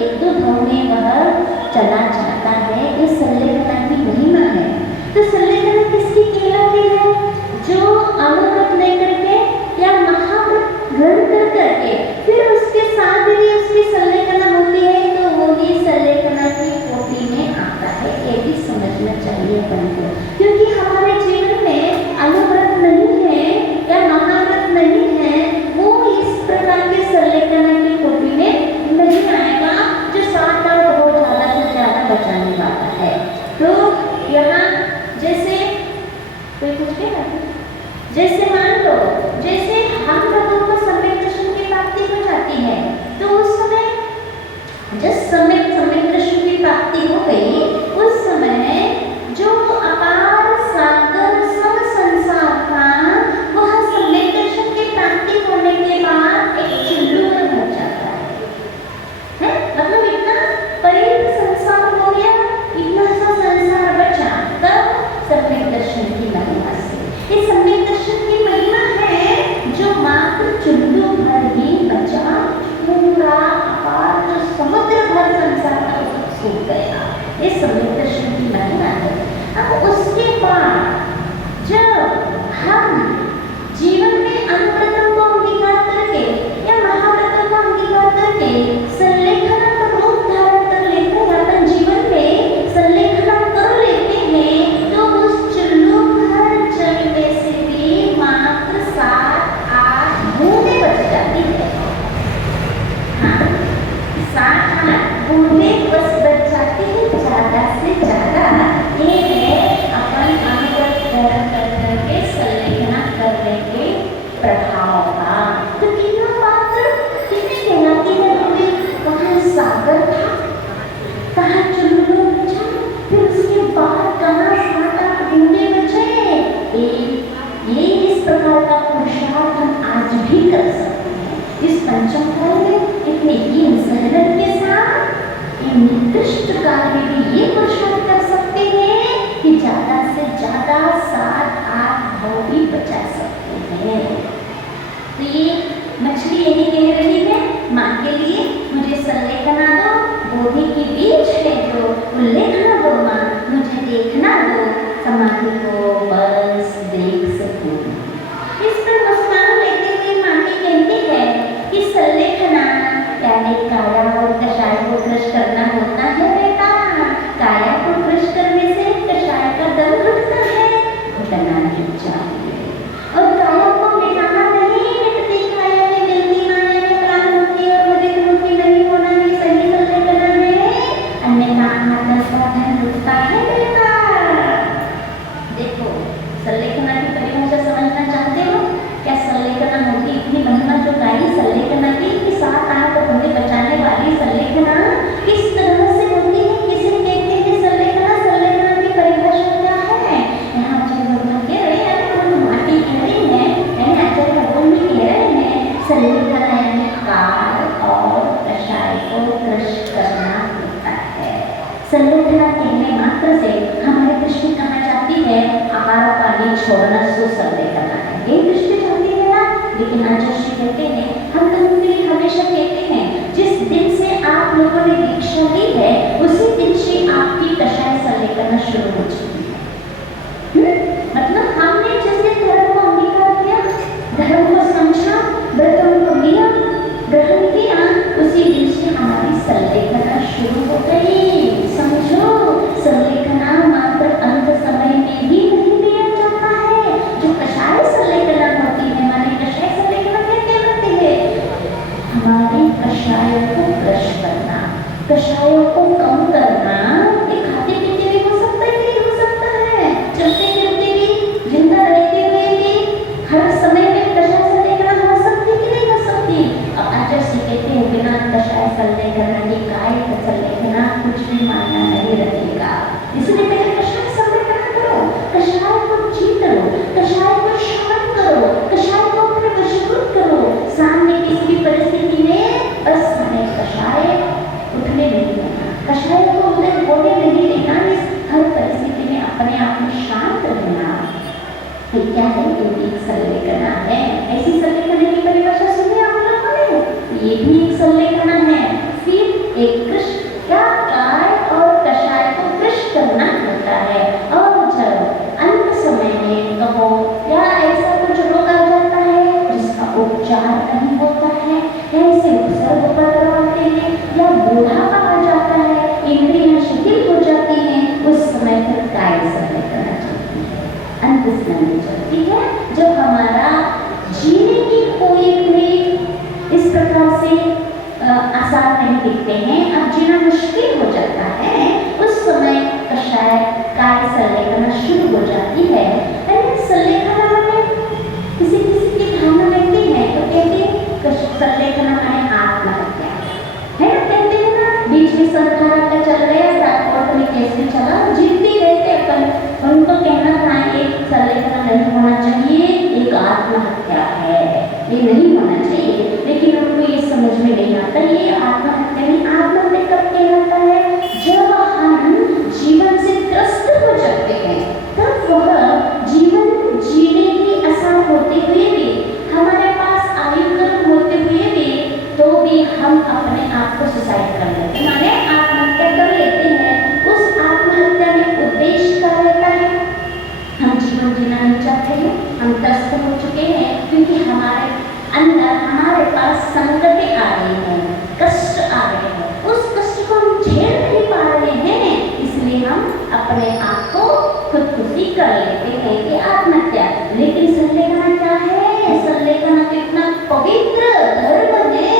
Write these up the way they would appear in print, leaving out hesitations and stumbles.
एक दो भाव में वह चला जाता है। ये संलेखना की महिमा है। तो संलेखना किसकी कहलाती है? जो अमृत लेकर के या महाव्रत ग्रहण कर करके फिर उसके साथ भी उसकी संलेखना होती है, तो वो ही संलेखना की कोटि में आता है। ये भी समझना चाहिए अपन को, क्योंकि हमारे जीवन में अमृत नहीं है या महाव्रत नहीं है, वो इस प्रकार के संलेखना की कोटि में नहीं आएगा जो 7 और बहुत ज्यादा से ज्यादा बचाने वाला है। तो यहाँ जैसे कोई कुछ कह, जैसे मान लो जैसे हम लोगों को सम्यक दर्शन की प्राप्ति हो जाती है, तो उस समय जब सम्यक दर्शन की प्राप्ति हो गई, उस समय जो अपार सागर सब संसार था, वह सम्यक दर्शन की प्राप्ति होने के बाद एक चुल्लू में भर जाता है? मतलब इतना परिपूर्ण संसार हो गया, इतना सा संसार बचा, तब सम्यक दर्शन की महिमा से। ये सम्यक दर्शन की महिमा है जो मात्र चुल्लू भर ही बचा, पूरा अपार जो समुद्र भर संसार था उसको सूख गया। ये सम्यक दर्शन की महिमा है। अब उसके बाद जब हम जीवन में अनुव्रतों को अंगीकार करके या महाव्रतों को अंगीकार करके संलेखना का रूप धारण कर लेते हैं, अपन जीवन में संलेखना कर लेते हैं, तो उस चुल्लू भर जल में से भी मात्र 7-8 बूंदें बच जाती है। हाँ, 7-8 बूंदें बस बच जाती है। ज्यादा से ज्यादा ये है अपन अनुभव करके संलेखना करने के प्रभाव का। तो तीनों पात्र कितने कहलाती है? कहाँ सागर था, कहाँ चुल्लू बचा, फिर उसके बाद कहाँ 7-8 बूंदें बचे। ये इस प्रकार का पुरुषार्थ हम आज भी कर सकते हैं। इस पंचम काल में इतने ही सहलन के साथ निकृष्ट काल में भी ये पुरुषार्थ कर सकते हैं कि ज्यादा से ज्यादा 7-8 भाव भी बचा सकते हैं। तो ये मछली यही कह रही है माँ के लिए, मुझे संलेखना दो, बोधि के बीच है जो उल्लेखना दो माँ, मुझे देखना दो, समाधि को बस देख सकूं। इस पर मुस्कान लेते हुए माँ कहती है कि संलेखना यानी काया और कषाय को क्रश करना होता है बेटा। काया को क्रश करने से कषाय का दम घटता है, घटना नहीं चाहिए। और काया को मिटाना नहीं, मिटती काया में मिलती माया में प्राण मुक्ति और मुदित मुक्ति नहीं होना ही सही संलेखना है, अन्यथा आत्मा का धन लुटता है बेटा। देखो संलेखना की परिभाषा समझना चाहते हो क्या? संलेखना होती इतनी महिमा जो गाई संलेखना की 7-8 बूंदें बचाने वाली संलेखना किस तरह से होती है, किसे कहते हैं संलेखना? संलेखना की परिभाषा क्या है? यहाँ आचार्य भगवान कह रहे हैं, माटी कह रही है, आचार्य भगवान भी कह रहे हैं, संलेखना यानी काल और कषाय को क्रश करना होता है। संलेखना कहने मात्र से हमारी दृष्टि कहाँ जाती है? आहार पानी छोड़ना सो संलेखना है, ये दृष्टि जाती है ना। लेकिन आचार्य कहते हैं, हम लोगों के लिए हमेशा कहते हैं, जिस दिन से आप लोगों ने दीक्षा ली है उसी दिन से आपकी कषाय संलेखना शुरू हो चुकी है। मतलब हमने जैसे धर्म को अंगीकार किया, धर्म को समझा, व्रतों को लिया, ग्रहण किया, उसी दिन से हमारी संलेखना शुरू हो गई। समझो संलेखना मात्र अंत समय में ही नहीं दिया जाता है। जो कषाय संलेखना होती है, हमारी कषाय संलेखना क्या कहलाती है? हमारी कषायों को क्रश करना, कषायों को कम करना। ये खाते पीते भी हो सकता है कि नहीं हो सकता है, चलते फिरते भी, जिंदा रहते हुए भी हर समय में कषाय संलेखना हो सकती कि नहीं हो सकती? अब आचार्य जी कहते हैं बिना कषाय संलेखना की काय संलेखना कुछ भी मायना नहीं रखेगा। इसलिए पहले कषाय संलेखना करो, कषाय को जीत लो, कषाय को श्रवण करो, कषाय को अपने वशीभूत करो। सामने किसी भी परिस्थिति में बस हमें कषाय उठने नहीं देना, कषाय को उधर होने नहीं देना। इस हर परिस्थिति में अपने आप में शांत रहना, ये क्या है? ये एक संलेखना है। ऐसी संलेखना की परिभाषा सुनिए आप लोगों ने, ये भी एक संलेखना है। फिर एक दिखते हैं, अब जीना मुश्किल हो जाता है, उस समय कषाय कार्य संलेखना शुरू हो जाती है। संलेखना में किसी किसी की धारणा रहती है तो कहते हैं संलेखना माने आत्महत्या है ना, कहते हैं ना। बीच में संधारा का चल गया था, कोर्ट में केस में चला, जीतते रहते अपन। उनको कहना था एक संलेखना नहीं होना चाहिए, एक आत्महत्या है, ये नहीं होना चाहिए, लेकिन उनको ये समझ में नहीं आता ये आत्महत्या नहीं। आत्महत्या कब कहलाता है? जब हम जीवन से त्रस्त हो जाते हैं, तब वह जीवन जीने की आशा होते हुए भी, हमारे पास आयु कम होते हुए भी, तो भी हम अपने आप को सुसाइड कर लेते हैं, माने आत्महत्या कर लेते हैं। उस आत्महत्या में उद्देश्य क्या रहता है? हम जीवन जीना नहीं चाहते हैं, हम त्रस्त हो चुके हैं, क्योंकि हमारे अंदर हमारे पास संकटें आ रही हैं, कष्ट आ रहे हैं, उस कष्ट को हम झेल नहीं पा रहे हैं, इसलिए हम अपने आप को खुदकुशी कर लेते हैं कि आत्महत्या। लेकिन संलेखना क्या है? संलेखना तो इतना पवित्र धर्म है,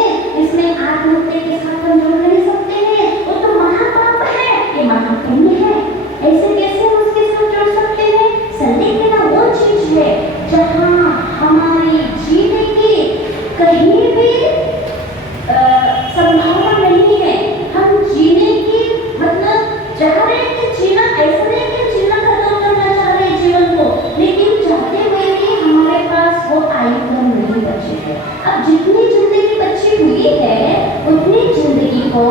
इसमें आत्महत्या के साथ हम जोड़ नहीं सकते हैं, वो तो महापाप है, ये महापुण्य है, ऐसे कैसे हम उसके साथ जोड़ सकते हैं? संलेखना वो चीज है जहाँ हमारी जीने की कहीं भी संभावना नहीं है, हम जीने की मतलब चाह रहे हैं कि जीना, ऐसा नहीं कि जीना खत्म करना चाह रहे हैं जीवन को, लेकिन चाहते हुए भी हमारे पास वो आयु कम नहीं बची है। अब जितनी जिंदगी बची हुई है, उतनी जिंदगी को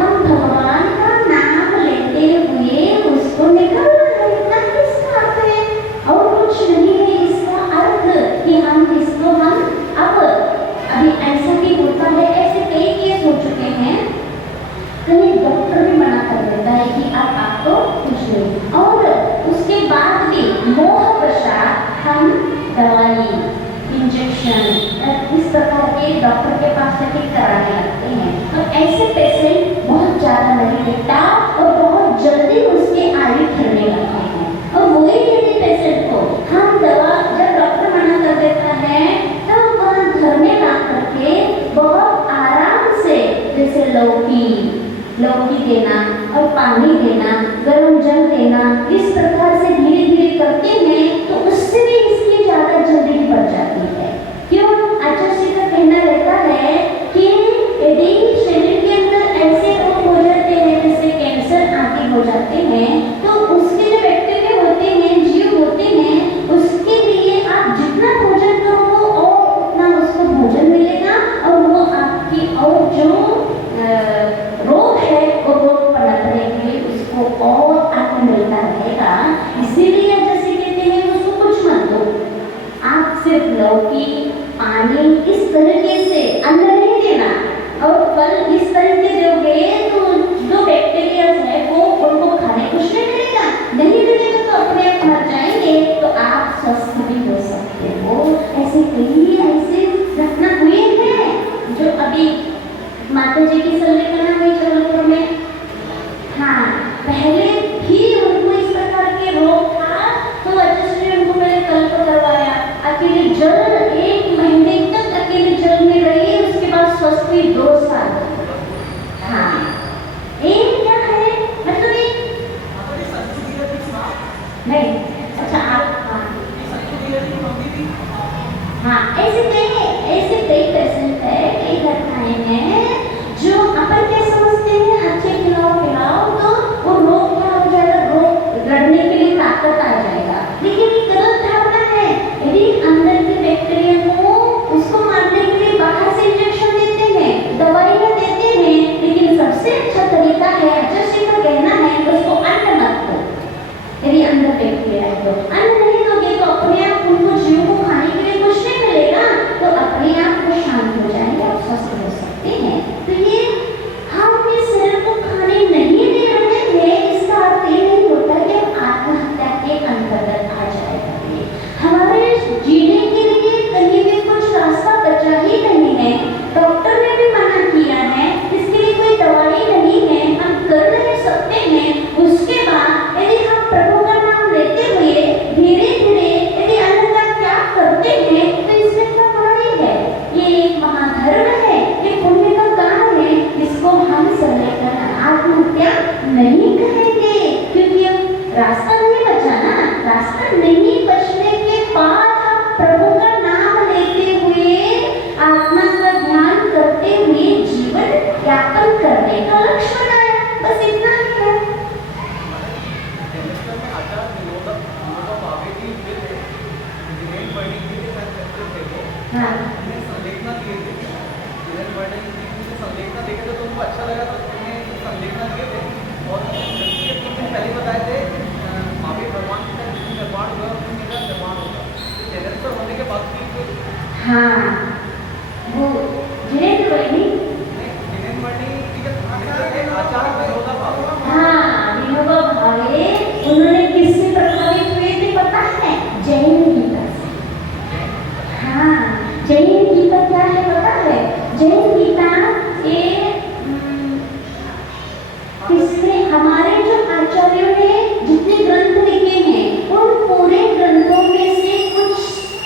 हम भगवान का नाम लेते हुए उसको निकालना है, इतना इसका अर्थ है, और कुछ नहीं है इसका अर्थ कि हम इसको हम अब अभी ऐसा भी होता है, ऐसे कई केस हो चुके हैं, कहीं डॉक्टर भी मना कर देता है कि अब आपको कुछ नहीं, और उसके बाद भी मोहवशात हम दवाई, इंजेक्शन इस प्रकार के डॉक्टर के पास जाके कराने लगते हैं, और ऐसे पेशेंट बहुत ज़्यादा नहीं दिखता और बहुत जल्दी उसके आयु खिलने लगते हैं। और वही यदि पेशेंट को हम दवा, जब डॉक्टर मना कर देता है, तब वह घर में ला करके बहुत आराम से, जैसे लौकी देना और पानी देना, गर्म जल देना, इस प्रकार से धीरे धीरे करते हैं, तो उससे भी इसकी ज़्यादा जल्दी बढ़ जाती है। क्यों? आचार्य का कहना रहता है कि यदि शरीर के अंदर ऐसे रोग हो जाते हैं जैसे कैंसर आदि हो जाते हैं, तो उसके जो बैक्टीरिया होते हैं, जीव होते हैं, उसके लिए आप जितना भोजन करोगे और उतना उसको भोजन मिलेगा, और वो आपकी और जो रोग है वो रोग पनपने के लिए उसको और आपको मिलता रहेगा। इसीलिए जैसे कहते हैं उसको कुछ मत दो, आप सिर्फ लौकी, पानी इस तरीके से अन्न नहीं देना, और फल इस तरीके दोगे तो जो बैक्टीरिया है वो उनको खाने कुछ नहीं मिलेगा, नहीं मिलेगा तो अपने आप मर जाएंगे, तो आप स्वस्थ भी हो सकते हो। ऐसे कई ऐसे घटना हुए हैं जो अभी माता जी की संलेखना हुई जबलपुर में, हाँ, पहले भी उनको इस प्रकार के रोग था, तो अच्छे से उनको मैंने कल्प करवाया, अकेले जल 1 महीने तक अकेले जल में रही, उसके बाद स्वस्थ हुई 2 साल। हाँ, एक क्या है मतलब एक नहीं, अच्छा आप हाँ, ऐसे कई पेशेंट है, कई घटनाएं हैं जो अपन क्या समझते हैं, अच्छे खिलाओ तो वो रोग क्या हो जाएगा, रोग लड़ने के लिए ताकत आ जाएगा, लेकिन ये गलत धारणा है। यदि अंदर के बैक्टीरिया को उसको मारने के लिए बाहर से इंजेक्शन देते हैं, दवाइयाँ देते हैं, लेकिन सबसे अच्छा तरीका है, आचार्य का कहना है, उसको अन्न मत दो। यदि अंदर बैक्टीरिया है तो अन्न नहीं दोगे तो अपने आप उनको जीव को खाने के लिए कुछ नहीं मिलेगा, तो अपने आप वो शांत हो जाएंगे और स्वस्थ हो सकते हैं। तो ये हम अपने शरीर को खाने नहीं दे रहे हैं, इसका अर्थ ये नहीं होता कि हम आत्महत्या के अंतर्गत आ जाएंगे। हमारे जीने के लिए कहीं भी कुछ रास्ता बचा ही नहीं है, डॉक्टर ने भी मना किया है, इसके लिए कोई दवाई नहीं है, रास्ता नहीं बचा ना, रास्ता नहीं बचने के बाद हम प्रभु का नाम लेते हुए, आत्मा का ध्यान करते हुए जीवन यापन करने का लक्ष्य बनाया, बस इतना ही है। हाँ संलेखना दिए थे, संलेखना देखे थे तो उनको अच्छा लगा, तो उन्हें संलेखना दिए थे। और पहले बताए थे महावीर भगवान का निर्माण हुआ, उनका निर्माण होगा निरंतर होने के बाद भी। हाँ वो जिनेंद्र वही आचार्य विनोबा भावे, हाँ विनोबा भावे, उन्होंने किससे प्रभावित हुए थे पता है? जैन गीता से। हाँ जैन गीता क्या है पता है? जैन गीता ये किसने, हमारे जो आचार्यों ने जितने ग्रंथ लिखे हैं उन पूरे ग्रंथों में से कुछ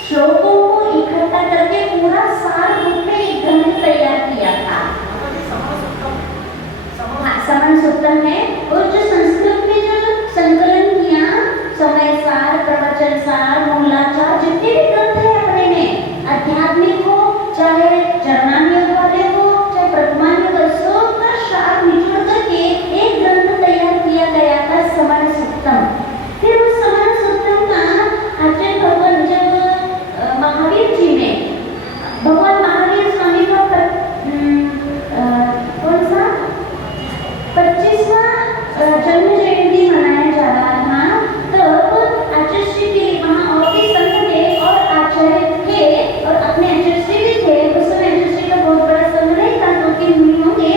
श्लोकों को इकट्ठा करके पूरा सार रूप में एक ग्रंथ तैयार किया था। समन सुत्तम है, और जो संस्कृत में जो संकलन किया, समय सार, प्रवचन सार, मूलाचार, जितने भी ग्रंथ है अपने में, आध्यात्मिक हो चाहे चरणान्य वाले हो चाहे प्रथमान्य वर्षों का सार निचोड़ करके एक ग्रंथ तैयार किया गया था, समन सुत्तम। फिर उस समन सुत्तम का आचार्य भगवान जब महावीर जी ने, भगवान महावीर स्वामी का कौन सा 25वां जन्म जयंती मनाया जा रहा था, तब आचार्य श्री के वहाँ और भी संत थे और आचार्य थे और अपने आचार्य श्री भी थे। उस समय आचार्य श्री का बहुत बड़ा संघ नहीं था, 2-3 मुनि होंगे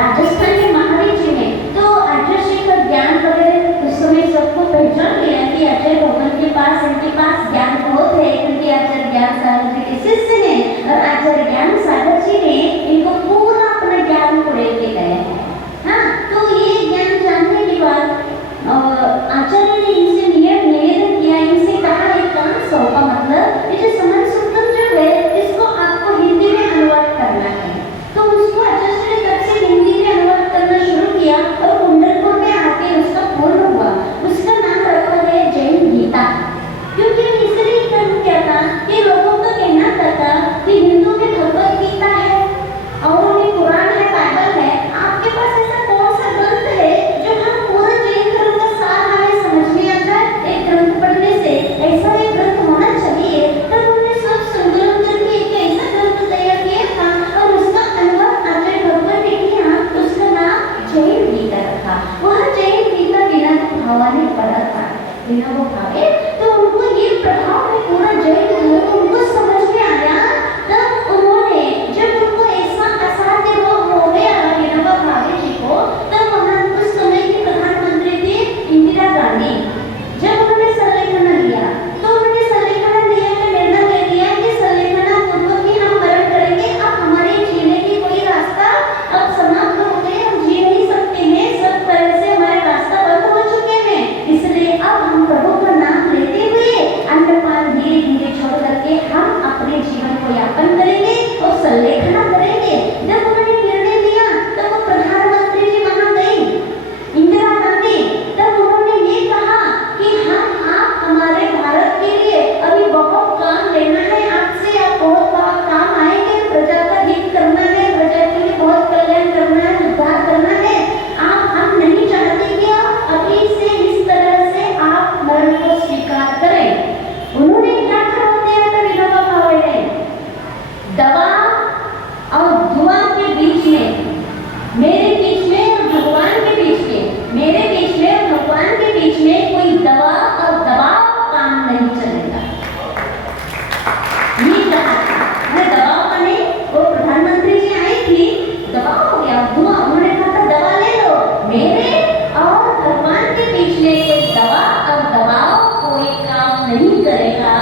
राजस्थान के महावीर जी ने। तो आचार्य श्री का ज्ञान वगैरह उस समय सबको पहचान लिया कि आचार्य भगवान के पास, इनके पास ज्ञान बहुत है, क्योंकि आचार्य ज्ञान सागर जी के शिष्य हैं और आचार्य ज्ञान सागर जी ने इनको पूरा अपना ज्ञान को लेके गए हैं। हाँ तो ये ज्ञान जानने के बाद आचार्य ने इनसे निवेदन किया, इनसे कहा एक काम सौंपा, मतलब ये जो समन सुत्तम जो है इसको आपको हिंदी में अनुवाद करना है। तो उसको आचार्य ने तब से हिंदी में अनुवाद करना शुरू किया और कुंडलपुर में आके उसका पूर्ण हुआ। उसका नाम रखा गया जैन गीता, क्योंकि इसलिए कर्म क्या था कि लोगों का कहना था कि हिंदू में भगवत गीता है और उन्हें कुरान है, बाइबल है, आपके पास ऐसा कौन सा ग्रंथ है जो हम पूरा जैन धर्म का सार हमें समझ में आ जाए एक ग्रंथ पढ़ने से? ऐसा एक ग्रंथ होना चाहिए। तब उन्होंने सब संकलन करके एक ऐसा ग्रंथ तैयार किया था और उसका अनुवाद आचार्य भगवान ने किया, उसका नाम जैन गीता रखा। वह जैन गीता विनोबा भावे ने पढ़ा था, विनोबा भावे, तो उनको ये प्रभाव है पूरा जैन धर्म उनको समझ में आया। तब उन्होंने, जब उनको ऐसा असाध्य रोग हो गया विनोबा भावे जी को, तब वहाँ उस समय की प्रधानमंत्री थी इंदिरा गांधी। जब उन्होंने संलेखना लिया तो उन्होंने संलेखना लिया का निर्णय ले लिया कि संलेखना पूर्वक ही हम मरण करेंगे, अब हमारे जीने की कोई रास्ता अब समाप्त हो गए, हम जी नहीं सकते हैं, सब तरह से हमारे रास्ता बंद हो चुके हैं, इसलिए अब हम प्रभु का नाम लेते हुए अन्नपान धीरे धीरे छोड़ करके हम अपने जीवन को यापन करेंगे और संलेखना करेंगे। जब उन्होंने निर्णय लिया तब वो प्रधानमंत्री जी वहां गई इंदिरा गांधी, तब उन्होंने ये कहा कि आप हमारे भारत के लिए अभी बहुत काम लेना है आपसे, आप बहुत काम आएंगे, प्रजा का हित करना है, प्रजा के लिए बहुत कल्याण करना है, उद्धार करना है, हम नहीं चाहते कि आप अभी से इस तरह से आप मरण को स्वीकार करें। उन्होंने क्या करा दिया था विनोबा भावे ने? दवा और धुआं के बीच में, मेरे बीच में और भगवान के बीच में, मेरे बीच में और भगवान के बीच में कोई दवा और दबाव काम नहीं चलेगा, ये कहा था। मैं दबाव का नहीं, वो प्रधानमंत्री जी आई थी, दबाव हो गया, धुआं, उन्होंने कहा था दवा ले लो, मेरे और भगवान के बीच में कोई दवा और दबाव कोई काम नहीं करेगा,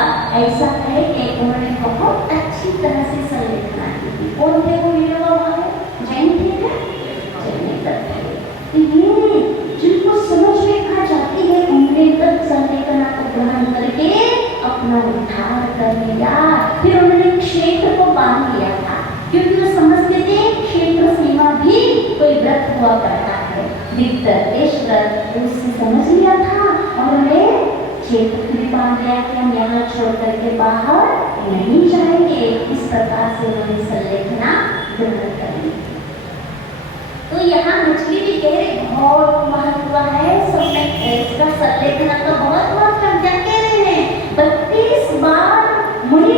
ऐसा है कि उन्होंने बहुत अच्छी तरह से संलेखना की। कौन थे वो विनोबा भावे? जैन थे क्या? जैन थे। ये जिनको समझ में आ जाती है उन्होंने तब संलेखना को ग्रहण करके अपना उद्धार कर लिया। फिर उन्होंने क्षेत्र को बांध लिया था, क्योंकि वो समझते थे क्षेत्र सीमा भी कोई व्रत हुआ करता है। वित्तकेश्वर उसने समझ लिया था और उन्हें चेतक में बांध दिया कि हम यहाँ छोड़ करके बाहर नहीं जाएंगे। इस प्रकार से उन्होंने संलेखना ग्रहण कर ली। तो यहाँ मछली भी कह रही बहुत महत्व है, इसका संलेखना का बहुत महत्व हम क्या कह रहे हैं। 32 बार मुनि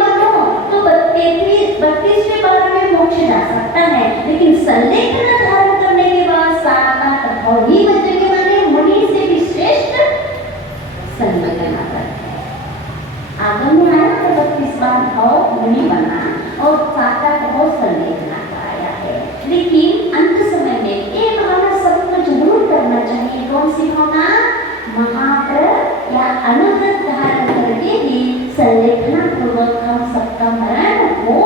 बनो तो 32वें बार में मोक्ष जा सकता है, लेकिन संलेखना धारण करने के बाद 7 भाव ही बचेंगे। माने मुनि से भी श्रेष्ठ संलेखना करते हैं। आगम में आया तो 32 बार भाव मुनि बना और 7 भाव संलेखना कराया है। लेकिन अंत समय में एक भावना सबको जरूर करना चाहिए। कौन सी भावना? महाव्रत या अनुव्रत धारण करके भी संलेखना पूर्वक हम सबका मरण हो,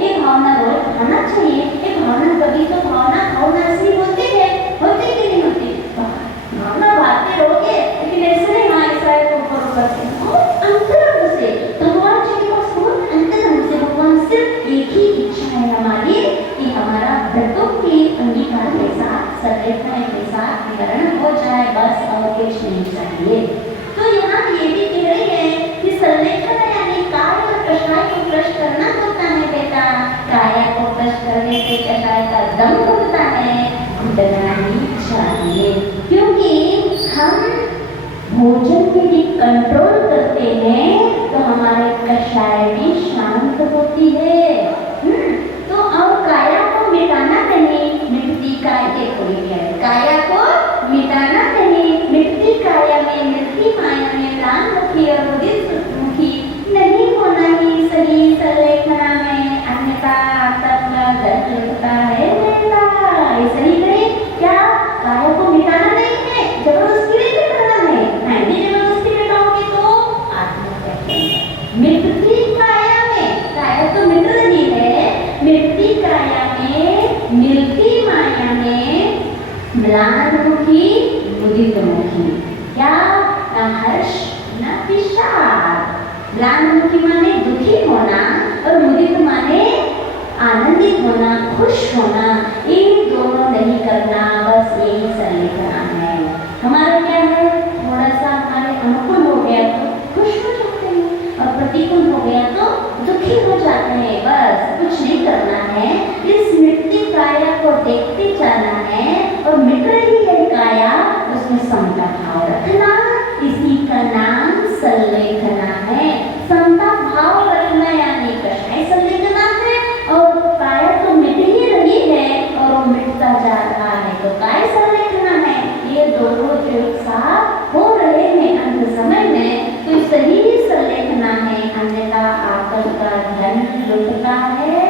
ये भावना रोज होना चाहिए। ये भावना कभी तो भावना ऐसी होती है, होती कि नहीं होती? भावना भागते रहोगे लेकिन ऐसे नहीं हाँ ऐसा तो करो करते हो। अंतरंग से भगवान जी के पास बहुत अंतरंग से भगवान सिर्फ एक ही इच्छा है हमारी कि हमारा व्रतों के अंगीकार के साथ संलेखना के साथ मरण हो जाए, बस और कुछ नहीं चाहिए। तो यहाँ ये भी कह रही है कि संलेखन यानी काय और कषाय को क्रश करना होता है बेटा। काया को क्रश करने से कषाय का दम होता है, घुटना ही चाहिए। क्योंकि हम भोजन में भी कंट्रोल करते हैं तो हमारे कषाय भी शांत होती है। तो और काया को मिटाना नहीं, मिटती काय काया को मिटाना नहीं, मिटती काया में मिटती माया में प्राण मुखी और मुखी नहीं होना ही सही संलेखना में, अन्यथा तत्व दर्द होता है बेटा। ऐसा ही करें क्या? काया को मिटाना नहीं है, जबरदस्ती नहीं करना है। नहीं जबरदस्ती मिटाओगे तो आत्महत्या। मिटती काया में, काया तो मिट रही है, मिटती काया में मिलती माया में म्लान मुखी मुदित मुखी। क्या? न हर्ष न विषाद। म्लान मुखी माने दुखी होना और मुदित माने आनंदित होना, खुश होना। ये दोनों नहीं करना, बस यही संलेखना है। हमारा क्या है? थोड़ा सा हमारे अनुकूल हो गया तो खुश हो जाते हैं और प्रतिकूल हो गया तो दुखी हो जाते हैं। बस कुछ नहीं करना है, इस मिटती काया को देखते जाना है और मिट रही है काया, उसमें समता भाव रखना। इसी का नाम संलेखना है। समता भाव रखना यानी कषाय संलेखना है। और काया तो मिट ही रही है और वो मिटता जा रहा है तो काय संलेखना है। ये दोनों एक साथ हो रहे हैं अंत समय में, तो सही संलेखना है। अन्यथा आकल का धन लुटता है,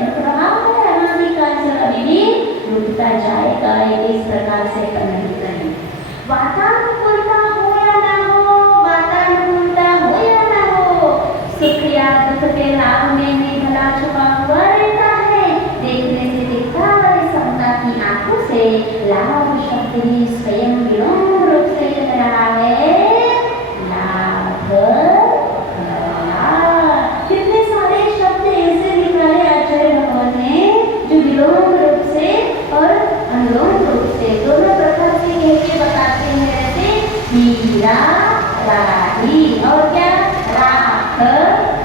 लुट रहा है अनादिकाल से, अभी भी लुटता जाएगा। इस प्रकार से नहीं करें। वातानुकूलता हो या ना हो, वातानुकूलता हो या ना हो, सुख या दुख के लाभ में नहीं भला छुपा हुआ रहता है। देखने से दिखता है समता की आंखों से, लाभ शब्द ही स्वयं विनोद रूप से कह रहा है। लाभ कितने सारे शब्द ऐसे निकाले आचार्य भगवान ने जो विलोम रूप से और अनुलोम रूप से दोनों प्रकार से कहते बताते हैं। जैसे हीरा राही और क्या राख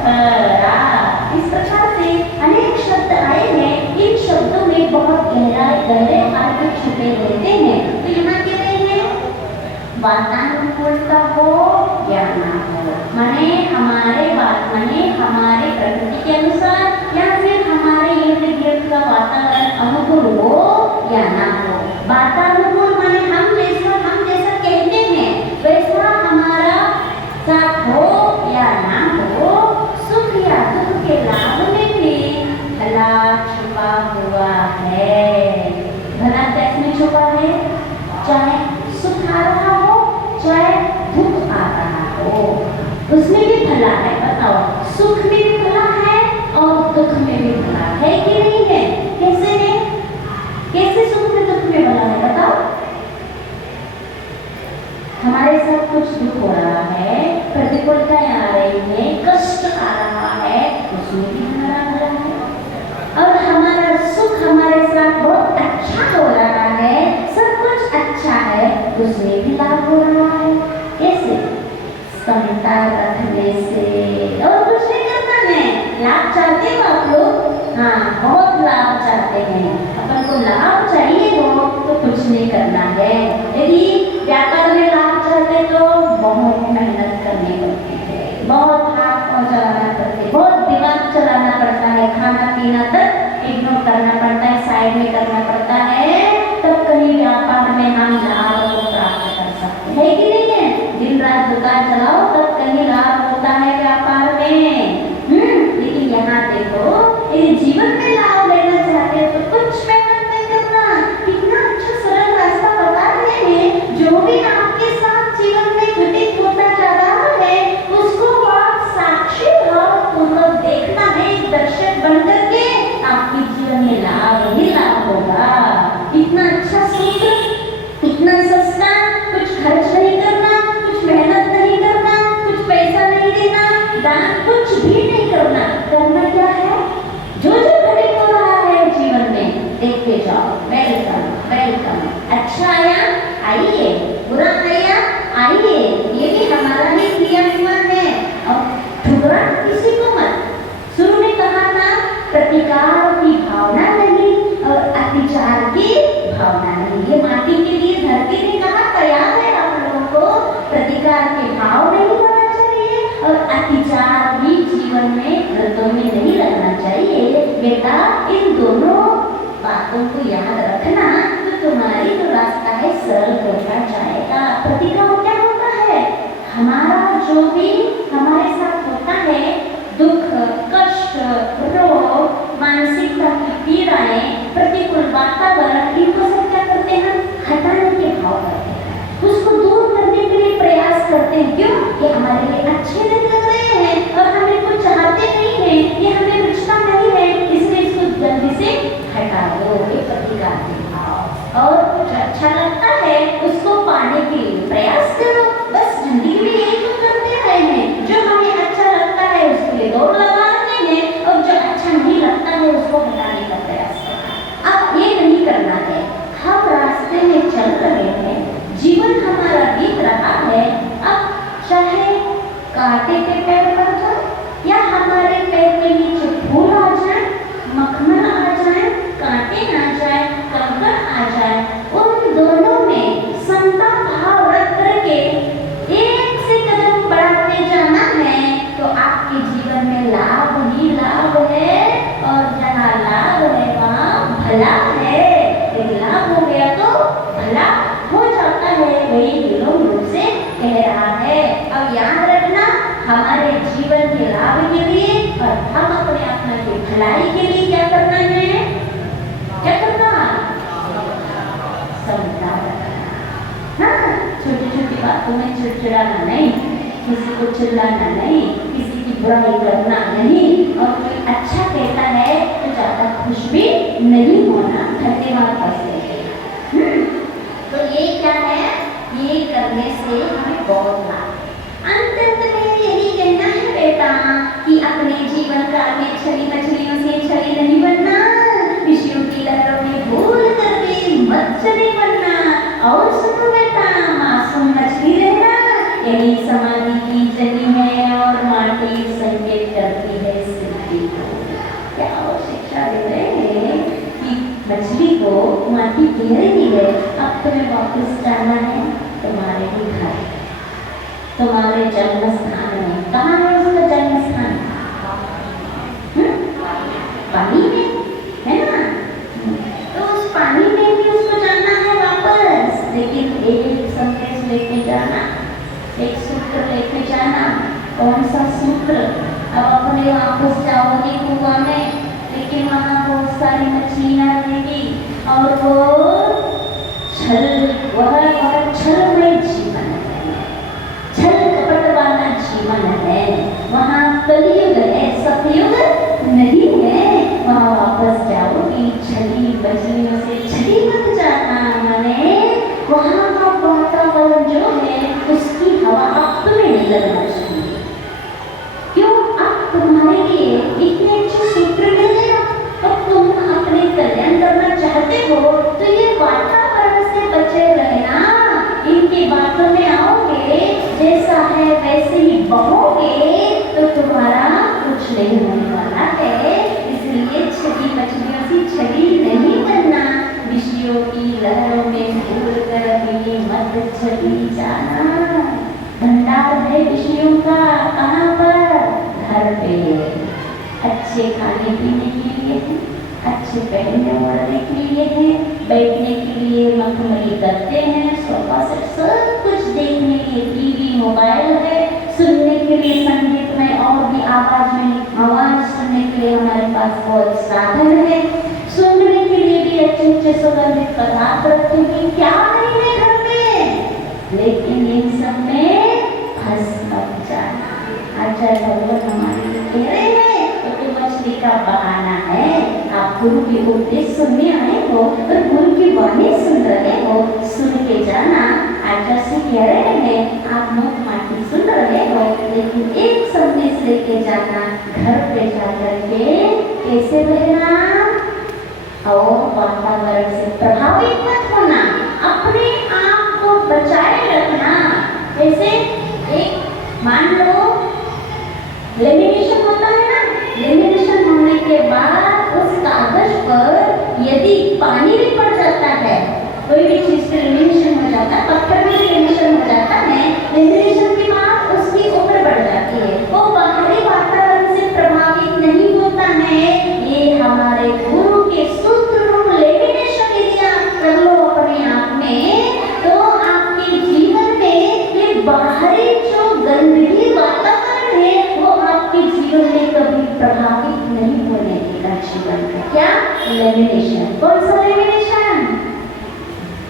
खरा, इस प्रकार से अनेक शब्द आए हैं। इन शब्दों में बहुत गहरे अर्थ छुपे रहते हैं। तो यहाँ कह रहे हैं वातानुकूलता हो या ना हो, माने हमारे प्रकृति के अनुसार या फिर हमारे इर्द गिर्द का वातावरण अनुकूल हो या ना हो। वातानुकूल माने हम जैसा कहते हैं वैसा हमारा साथ हो या ना हो। सुख या दुख के लाभ में भी भला छुपा हुआ है। भला कैसे छुपा है? चाहे सुख आ रहा हो चाहे दुख आ रहा हो, उसमें भी भला है। बताओ, सुख में भी भला है और दुख में भी भला है कि नहीं है? कैसे है? कैसे सुख में दुख में भला है? बताओ। हमारे साथ कुछ दुख हो रहा है, प्रतिकूलताएं आ रही है, कष्ट आ रहा है, उसमें भी हमारा भला है। और हमारा सुख हमारे साथ बहुत अच्छा हो रहा है, हैं। अपन को लाभ चाहिए हो तो कुछ नहीं करना है। यदि व्यापार में लाभ चाहते तो बहुत मेहनत करनी पड़ती है, बहुत हाथ पाँव चलाना पड़ते, बहुत दिमाग चलाना पड़ता है, खाना पीना तक इग्नोर करना पड़ता है, साइड में करना पड़ता है, तब कहीं व्यापार में हम लाभ को प्राप्त कर सकते हैं कि नहीं है। दिन रात दुकान चलाओ तब कहीं लाभ होता है व्यापार में। लेकिन यहाँ देखो, यदि जीवन में लाभ लेना चाहते हो तो कुछ मेहनत नहीं करना। कितना अच्छा सरल रास्ता बता रहे हैं। जो भी आपके साथ जीवन में घटित होता जा रहा है उसको आप साक्षी भाव पूर्वक देखना है, एक दर्शक बन करके आपके जीवन में लाभ ही लाभ होगा। इतना अच्छा सूत्र, इतना सस्ता, कुछ खर्च नहीं करना, कुछ मेहनत नहीं करना, कुछ पैसा नहीं देना, दान कुछ भी नहीं करना। करना क्या है? जो जो घटित हो रहा है जीवन में देखते जाओ। Welcome welcome. अच्छा आया आइए, बुरा आया आइए, ये भी हमारा ही क्रिया हुआ है। और ठुकरा किसी को मत। शुरू में कहा था प्रतिकार की भावना नहीं और अतिचार की भावना नहीं। ये माटी के लिए धरती ने कहा तैयार है आप लोगों को। प्रतिकार के भाव नहीं होना चाहिए और अतिचार भी जीवन में व्रतों में नहीं रखना चाहिए। बेटा इन दोनों बातों को याद रखना तो तुम्हारी जो रास्ता है सरल होता जाएगा। प्रतिकार क्या होता है? हमारा जो भी हमारे साथ होता है, दुख, कष्ट, रोग, मानसिकता की पीड़ाएं, प्रतिकूल वातावरण, इनको सब क्या करते हैं? हटाने के भाव करते हैं, उसको दूर करने के लिए प्रयास करते हैं। क्यों? ये हमारे लिए अच्छे नहीं लग रहे हैं और हमें कुछ चाहते नहीं है, ये हमें रुचता नहीं है, इसलिए इसको जल्दी से हटा दो। ये प्रतिकार के भाव। और कुछ अच्छा लगता है उसको पाने के लिए प्रयास करो। बस जिंदगी में यही तो करते रहे हैं। जो हमें अच्छा लगता है उसके लिए दौड़ लगा रहे हैं और जो अच्छा नहीं लगता है उसको हटाने का प्रयास करना। अब ये नहीं करना है। हम रास्ते में चल रहे हैं, जीवन हमारा बीत रहा है। अब चाहे कांटे के पैर पर जाए या हमारे पैर के नीचे फूल आ जाए, मखमल आ जाए, कांटे आ जाए, कंकड़ आ जाए, उन दोनों में समता भाव रख करके एक से कदम बढ़ाते जाना है तो आपके जीवन में लाभ ही लाभ है। और जहाँ लाभ है वहाँ भला है। यदि लाभ हो गया तो भला हो जाता है, वही विलोम रूप से कह रहा है। अब याद रखना, हमारे जीवन के लाभ के लिए और हम अपने आत्मा की भलाई के लिए क्या करना है? क्या करना? समझा रखना। हाँ, छोटी छोटी बातों में चिड़चिड़ाना नहीं, किसी को चिल्लाना नहीं, किसी की बुराई करना नहीं, और कोई अच्छा कहता है तो ज्यादा खुश भी नहीं होना, धन्यवाद बस देना। तो ये क्या है? ये करने से हमें बहुत लाभ। अंत में यही कहना है बेटा कि अपने जीवन काल में छली मछलियों से छली नहीं बनना, विषयों की लहरों में भूल करके मछली बनना। और सुनो बेटा, मासूम मछली रहना यही समाधि की जनी है और माटी संकेत करती है सिद्धि को। क्या और शिक्षा दे रहे हैं कि मछली को माटी कह रही है अब तुम्हें वापस जाना है तुम्हारे ही घर, तुम्हारे जन्म स्थान में। कहाँ है उसका जन्म स्थान? पानी में है ना। तो उस पानी में भी उसको जाना है वापस, लेकिन एक संदेश लेके जाना, एक सूत्र लेके जाना। कौन सा सूत्र? अब अपने वापस जाओगे कुआं में, लेकिन वहाँ बहुत सारी मछलियाँ रहेगी और वो वह छलमय जीवन है, छल कपट वाला जीवन है। वहाँ कलयुग है, सतयुग नहीं है। वहाँ वापस जाओगी छली मछलियों से छली मत जाना। माने वहाँ का वातावरण जो है उसकी हवा आप तुम्हें नहीं लगना चाहिए। क्यों? आप तुम्हारे लिए इतने अच्छे सूत्र मिले और तुम अपने कल्याण करना चाहते हो तो ये वातावरण से बचे रहना। इनकी बातों में आओगे, जैसा है वैसे ही बहोगे तो तुम्हारा कुछ नहीं होने वाला है। इसलिए छली मछलियों से छली नहीं विषयों का कहाँ पर? घर पे। अच्छे खाने पीने के लिए है, अच्छे पहनने ओढ़ने के लिए है, बैठने के लिए मखमली गद्दे हैं, सोफा सेट, सब कुछ देखने के लिए टीवी मोबाइल है, सुनने के लिए संगीत में और भी आवाज सुनने के लिए हमारे पास बहुत साधन है, सुनने के लिए भी अच्छे अच्छे सुगंधित पदार्थ रखे हुए क्या नहीं है घर में। लेकिन इन सब में फंस मत जाना। आचार्य भगवान हमारे लिए कह रहे हैं तो मछली का बहाना है। आप गुरु की उपदेश सुनने आए हो और गुरु की वाणी सुन रहे हो, सुन के जाना। आचार्य से कह रहे हैं आप मुख माटी सुन रहे हो, लेकिन एक संदेश लेके जाना, घर पे जाकर के कैसे रहना और वातावरण से प्रभावित मत होना, अपने आप को बचाए रखना। जैसे एक मान लो लेमिनेशन होता है ना, लेमिनेशन होने के बाद उस कागज पर यदि पानी भी पड़ जाता है, कोई भी चीज से लेमिनेशन हो जाता है, पत्थर में लेमिनेशन हो जाता है, लेमिनेशन के बाद उसकी उम्र बढ़ जाती है, वो बाहरी वातावरण से प्रभावित नहीं होता है। ये हमारे गुरु के सूत्र लेमिनेशन यदि आप कर लो अपने आप में, तो आपके जीवन में ये बाहरी जो गंदगी वातावरण है वो आपके जीवन में कभी प्रभावित नहीं होने देगा। जीवन का क्या लेमिनेशन? कौन सा लेमिनेशन?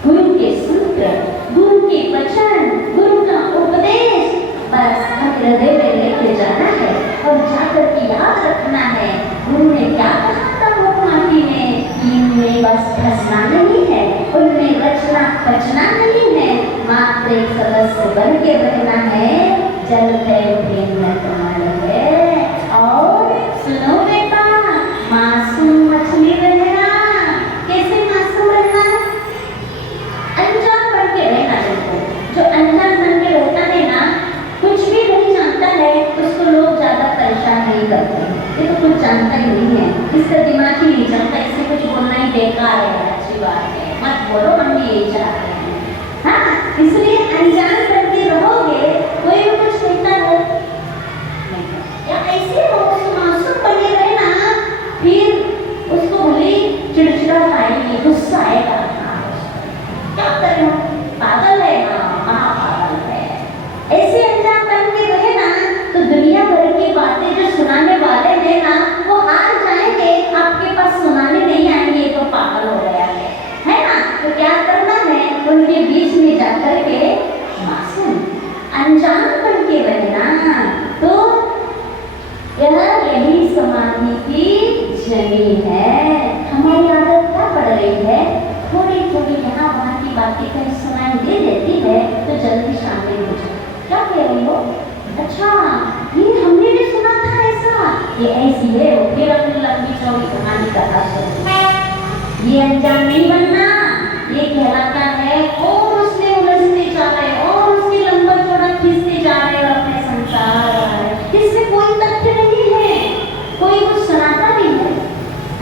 गुरु के सूत्र, गुरु के वचन, गुरु का उपदेश, बस हृदय में लेके जाना है और जाकर के याद रखना है गुरु ने क्या कहा था मुख माटी में। इनमें बस फंसना नहीं है, उनमें रचना बचना नहीं है, मात्र एक सदस्य बन के रहना है। जल है तुम्हारे है। और सुनो बेटा, मासूम मछली रहना। कैसे मासूम रहना? अनजान बन के रहना। देखो जो अनजान बन के रहता है ना, कुछ भी नहीं जानता है, उसको लोग ज्यादा परेशान नहीं करते। ये तो कुछ जानता ही नहीं है, इसका दिमाग ही नहीं चलता, इससे कुछ बोलना ही बेकार है। अच्छी बात है, मत बोलो, हम भी यही चाहते हैं। हाँ, इसलिए अनजान करके रहोगे, कोई भी कुछ कहता है या ऐसे हो मासूम बने रहना, फिर उसको भले चिड़चिड़ा आएगी, गुस्सा आएगा। क्या करें, पागल है ना, महापागल है। ऐसे अनजान बन के रहे ना, तो दुनिया भर की बातें जो सुनाने वाले हैं ना, वो हार जाएंगे, आपके पास सुनाने नहीं आएंगे, तो पागल हो गया है ना। तो क्या करना है, उनके बीच में जाकर के मासूम अनजान बन के रहना। तो यही समाधि की जमीन है। हमारी आदत क्या पड़ रही है, थोड़ी थोड़ी यहाँ वहाँ की बातें कहीं सुनाई दे देती है तो जल्दी शामिल हो जाए। क्या कह रही हो? अच्छा, ये हमने भी सुना था ऐसा, ये ऐसी है, फिर अपनी लंबी चौड़ी कहानी कथा सुन। ये अनजान नहीं बनना, ये कहलाता है और उसने उलझते जा रहे और उसके लंबा चौड़ा खींचते जा रहे और अपने संसार, इसमें कोई तथ्य नहीं है, कोई कुछ सुनाता नहीं है।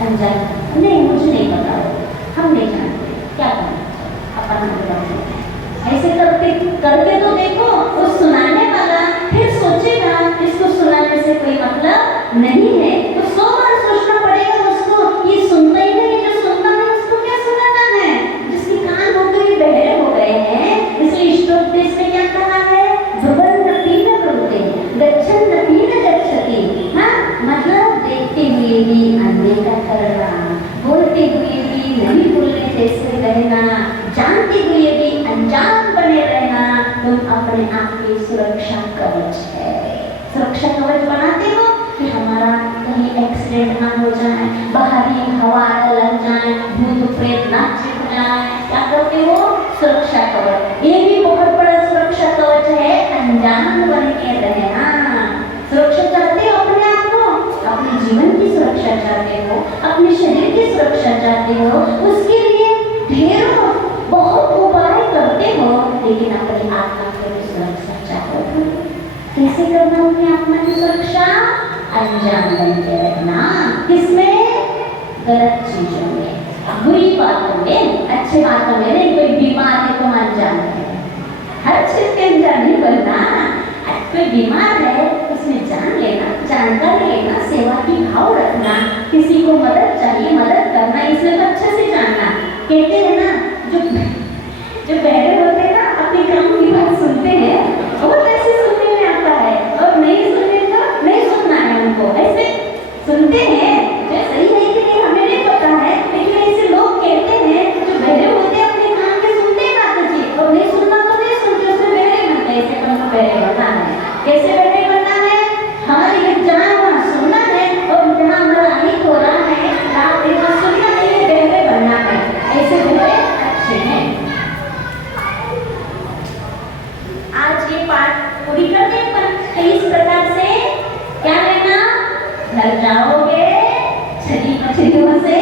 अनजान नहीं, मुझे नहीं पता, हम नहीं जानते क्या करना, अपन ऐसे करके तो देखो, उस सुनाने वाला फिर सोचेगा इसको सुनाने से कोई मतलब नहीं है, तो 100 बार सोचना पड़ेगा उसको। ये सुनता ही नहीं, जो सुनता है उसको क्या सुनाना है? जिसके कान हो गए बहरे हो गए हैं। इसलिए इष्टोपदेश में क्या कहा है? ध्रुवन्नपि न ब्रूते गच्छन्नपि न गच्छति। हाँ, मतलब देखते हुए भी अनदेखा करना, बोलते हुए भी नहीं बोलने जैसे रहना, जानते हुए भी अनजान बने रहना, तुम अपने आप की सुरक्षा कवच है। सुरक्षा कवच बनाते हो कि हमारा कहीं एक्सीडेंट ना हो जाए, बाहरी हवा लग जाए, भूत प्रेत ना छिप जाए। क्या करते हो? सुरक्षा कवच। ये भी बहुत बड़ा सुरक्षा कवच है, अनजान बन के रहना। सुरक्षा चाहते हो अपने आप को, अपने जीवन की सुरक्षा चाहते हो, अपने शरीर की सुरक्षा चाहते हो, उसके लिए ढेरों बहुत उपाय करते हो, लेकिन अपनी आत्मा की सुरक्षा चाहते हो। कैसे करना अपनी आत्मा की सुरक्षा? अनजान बन के रहना। किसमें? गलत चीजों में, बुरी बातों में, अच्छी बातों में नहीं। कोई बीमार है तो अनजान है, हर चीज के अनजान नहीं बनना। कोई बीमार है उसमें जान लेना, जानकारी लेना, सेवा की भाव रखना, किसी को मदद चाहिए मदद करना, इसमें तो अच्छे से जानना। कहते हैं ना जो बहरे होते हैं ना अपनी काम की बात सुनते हैं, वो कैसे सुनने में आता है, और नहीं सुनने का नहीं सुनना है उनको, ऐसे सुनते हैं जो सही है कि नहीं हमें नहीं पता है, लेकिन ऐसे लोग कहते हैं जो बहरे होते हैं अपने काम के सुनते हैं माता जी, और नहीं सुनना तो नहीं सुनते, उसमें बहरे बनते हैं। ऐसे हमको बहरे बनना है। कैसे बहरे बनना है? हमारी जहाँ वहाँ सुनना है, और जहाँ हमारा अहित हो रहा है वहाँ सुनना नहीं है, बहरे बनना है। ऐसे बहरे अच्छे हैं। आज ये पाठ पूरी करते हैं, पर इस प्रकार से क्या लेना, घर जाओगे छली मछलियों से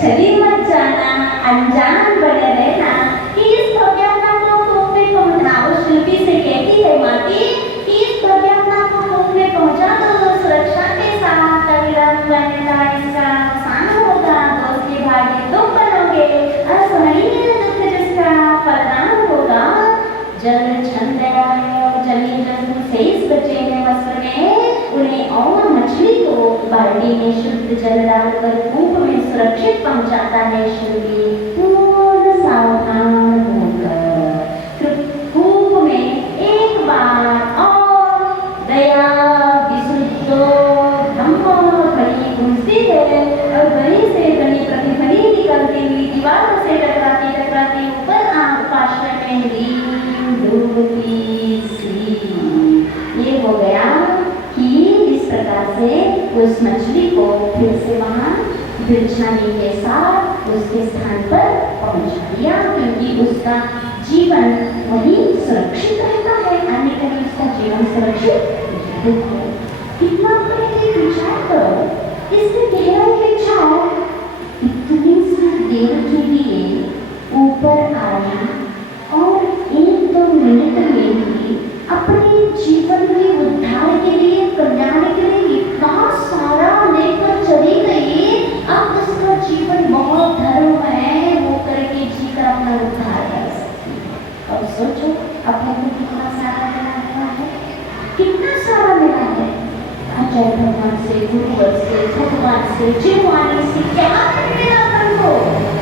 छली मत जाना, अनजान बने रहना कि इस भव्यता को तुमने पहुंचाओ। शिल्पी से कहती है माती कि इस भव्यता को तुमने पहुंचा दो सुरक्षा के साथ, अविरत बनता इसका आसान होगा, तो उसके भाग्य तुम बनोगे, असहनीय दुख जिसका फलदान होगा। जल छन गया है और जली जल से इस बचे हैं वस्त्र में, उन्हें और मछली को बाल्टी में शुद्ध जल डालकर कूप में सुरक्षित पहुंचाता है शिल्पी पूर्ण सावधान होकर। कूप में एक बार और दया विशुद्धो धम्मो घड़ी घुसती है, और घड़ी से घड़ी प्रतिघड़ी निकलती हुई दीवारों से टकराती ऊपर आश्रय में ये हो गया कि इस प्रकार से उस मछली को फिर से वहाँ बिछाने के साथ उसके स्थान पर पहुँचा दिया, क्योंकि उसका जीवन वही सुरक्षित रहता है, आने कहीं उसका जीवन सुरक्षित है। कितना अपने विचार करो, इसमें गहराई विचार, इतनी सी देर के लिए ऊपर आया और 1-2 मिनट में ही अपने जीवन के उद्धार के लिए, कल्याण के लिए इतना सारा लेकर चली गई। अब उसका जीवन बहुत धर्ममय होकर के जीकर अपना उद्धार कर सकती है। अब सोचो अपने को कितना सारा मिला हुआ है, कितना सारा मिला है। आचार्य भगवान से, गुरुवर से, भगवान से, जीववाणी से क्या मिला हमको,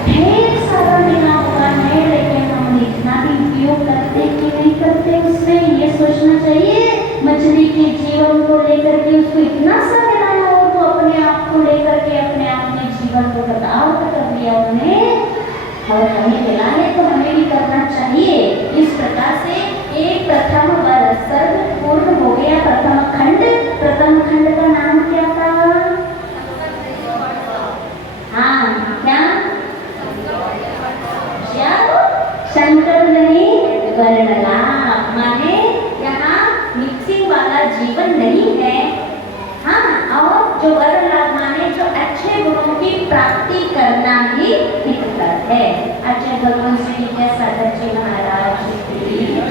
ढेर सारा मिला हुआ है, लेकिन हम इतना भी उपयोग करते कि नहीं करते उसमें, ये सोचना चाहिए। मछली के जीवन को लेकर के उसको इतना सा मिला है, और वो अपने आप को लेकर के अपने आप में जीवन को बर्बाद कर दिया उन्होंने, और हमें मिला है तो हमें भी करना चाहिए। इस प्रकार से एक प्रथम वर्ष सर्व पूर्ण हो गया। प्रथम खंड का नाम क्या था? हाँ, क्या? शंकर नहीं वर्णलाभ, माने यहाँ मिक्सिंग वाला जीवन नहीं है। हाँ, और जो वर्णलाभ माने जो अच्छे गुणों की प्राप्ति करना ही हितकर है। आचार्य भगवान श्री विद्यासागर जी महाराज की जय।